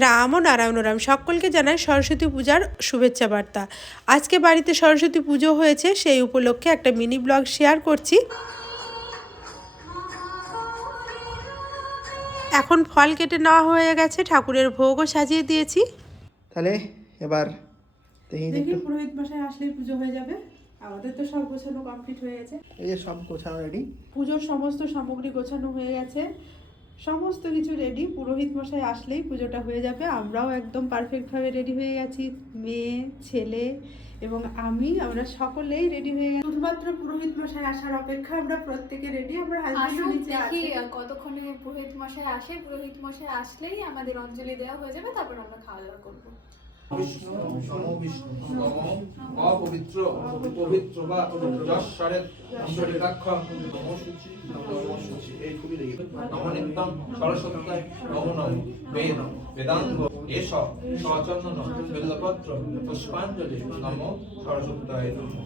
রাম ও নারায়ণ রাম সকলকে জানাই সরস্বতী পূজার শুভেচ্ছা বার্তা। আজকে বাড়িতে সরস্বতী পুজো হয়েছে, সেই উপলক্ষে একটা মিনি ব্লগ শেয়ার করছি। এখন ফল কেটে নেওয়া হয়ে গেছে, ঠাকুরের ভোগও সাজিয়ে দিয়েছি। তাহলে এবার দেখি পুরোহিত মশাই আসলেই পুজো হয়ে যাবে। আমাদের তো সব গোছানো কমপ্লিট হয়ে গেছে। এই যে সব গোছানো রেডি, পুজোর সমস্ত সামগ্রী গোছানো হয়ে গেছে, সমস্ত কিছু রেডি। পুরোহিত মশাই আসলেই পুজোটা হয়ে যাবে। আমরাও একদম পারফেক্টভাবে রেডি হয়ে গেছি, মেয়ে ছেলে এবং আমরা সকলেই রেডি হয়ে গেছি। শুধুমাত্র পুরোহিত মশাই আসার অপেক্ষা, আমরা প্রত্যেকে রেডি। আমরা হাজবেন্ড নিচে আছি, কতক্ষণে পুরোহিত মশাই আসে। পুরোহিত মশাই আসলেই আমাদের অঞ্জলি দেওয়া হয়ে যাবে, তারপর আমরা খাওয়া দাওয়া করবো। বিষ্ণু নমো বিষ্ণু নমো অপবিত্র পবিত্র বা যশ্বরে অঞ্জলিকাক্ষ নমো শুচি নমো শুচি এই খুবই লেগে নমো নিত্যম সরস্বত্যায় নমো নমো বেদ বেদাঙ্গ এষ সচন্দন বেলপত্র পুষ্পাঞ্জলি নমো সরস্বত্যায় নমো।